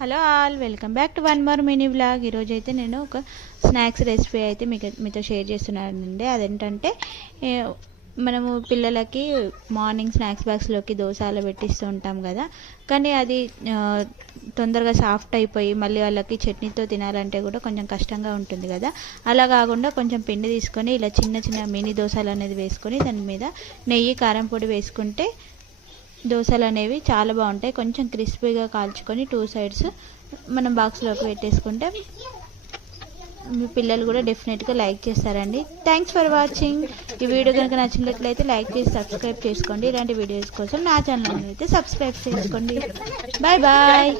Hello all, welcome back to one more mini vlog. ఈరోజు అయితే నేను ఒక స్నాక్స్ రెసిపీ అయితే మీతో షేర్ చేస్తున్నానండి. అదేంటంటే మనము పిల్లలకి మార్నింగ్ స్నాక్స్ బాక్స్లోకి దోశలు పెట్టిస్తూ ఉంటాం కదా, కానీ అది తొందరగా సాఫ్ట్ అయిపోయి మళ్ళీ వాళ్ళకి చట్నీతో తినాలంటే కూడా కొంచెం కష్టంగా ఉంటుంది కదా. అలా కాకుండా కొంచెం పిండి తీసుకొని ఇలా చిన్న చిన్న మినీ దోశలు అనేది వేసుకొని దాని మీద నెయ్యి కారం పొడి వేసుకుంటే దోశలు అనేవి చాలా బాగుంటాయి. కొంచెం క్రిస్పీగా కాల్చుకొని 2 సైడ్స్ మనం బాక్స్లోకి పెట్టేసుకుంటే మీ పిల్లలు కూడా డెఫినెట్గా లైక్ చేస్తారండి. Thanks for watching. ఈ వీడియో కనుక నచ్చినట్లయితే లైక్ చేసి సబ్స్క్రైబ్ చేసుకోండి. ఇలాంటి వీడియోస్ కోసం నా ఛానల్ అయితే సబ్స్క్రైబ్ చేసుకోండి. Bye bye.